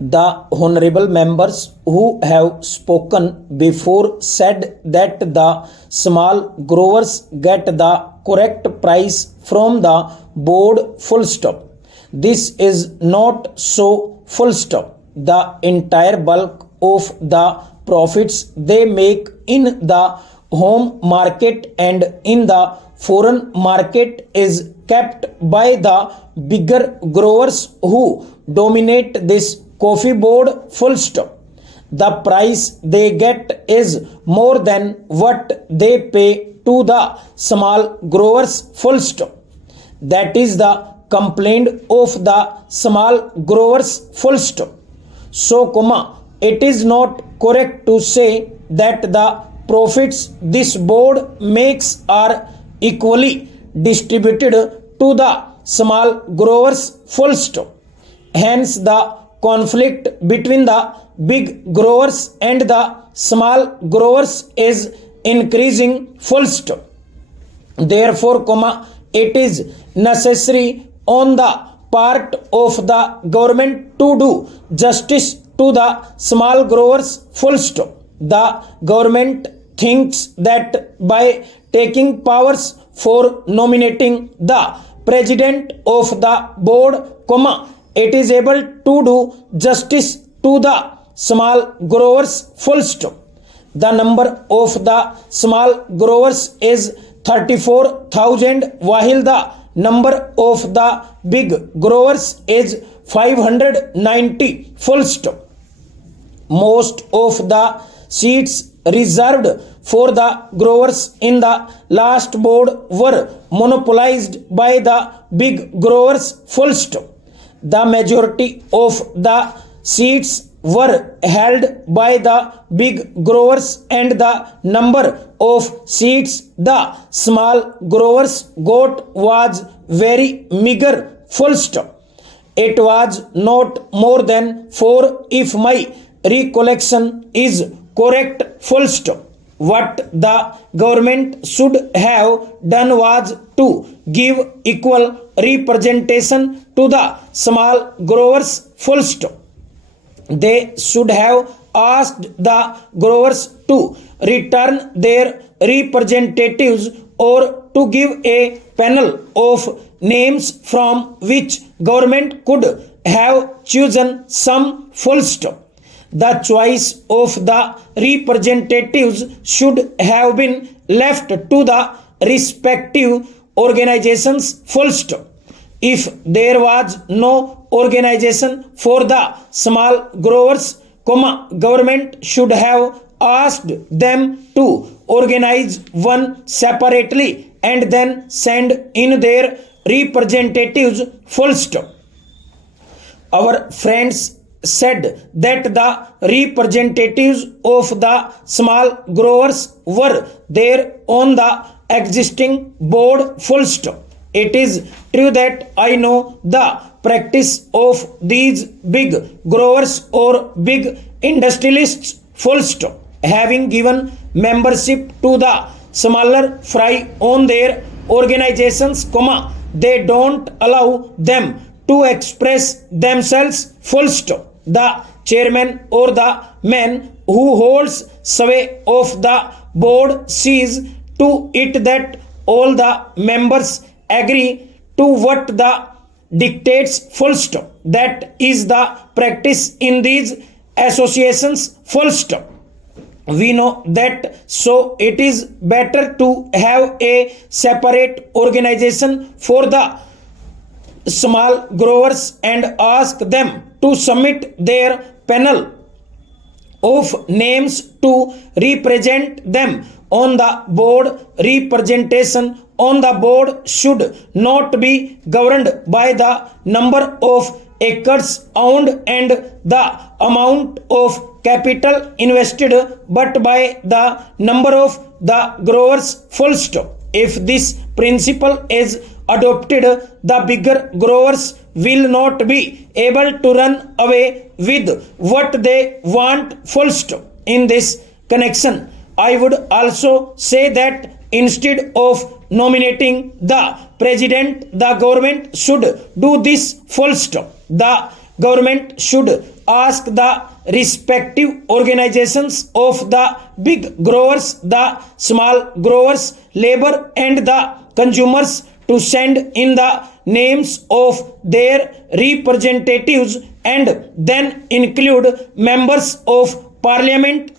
The honorable members who have spoken before said that the small growers get the correct price from the board, full stop. This is not so, full stop. The entire bulk of the profits they make in the home market and in the foreign market is kept by the bigger growers who dominate this coffee board, full stop. The price they get is more than what they pay to the small growers, full stop. That is the complaint of the small growers, full stop. So, it is not correct to say that the profits this board makes are equally distributed to the small growers, full stop. Hence, the conflict between the big growers and the small growers is increasing, full stop. Therefore, it is necessary on the part of the government to do justice to the small growers, full stop. The government thinks that by taking powers for nominating the president of the board, it is able to do justice to the small growers, full stop. The number of the small growers is 34,000 while the number of the big growers is 590, full stop. Most of the seats reserved for the growers in the last board were monopolized by the big growers, full stop. The majority of the seats were held by the big growers and the number of seats the small growers got was very meager, full stop. It was not more than 4 if my recollection is correct, full stop. What the government should have done was to give equal representation to the small growers, full stop. They should have asked the growers to return their representatives or to give a panel of names from which government could have chosen some, full stop. The choice of the representatives should have been left to the respective organizations, full stop. If there was no organization for the small growers, government should have asked them to organize one separately and then send in their representatives, full stop. Our friends said that the representatives of the small growers were there on the existing board, full stop. It is true that I know the practice of these big growers or big industrialists, full stop, having given membership to the smaller fry on their organizations, they don't allow them to express themselves, full stop. The chairman or the man who holds sway of the board sees to it that all the members agree to what the dictates, full stop. That is the practice in these associations, full stop. We know that, so it is better to have a separate organization for the small growers and ask them to submit their panel of names to represent them on the board. Representation on the board should not be governed by the number of acres owned and the amount of capital invested, but by the number of the growers, full stop. If this principle is adopted, the bigger growers will not be able to run away with what they want, full stop. In this connection, I would also say that instead of nominating the president, the government should do this, full stop. The government should ask the respective organizations of the big growers, the small growers, labor and the consumers to send in the names of their representatives and then include members of parliament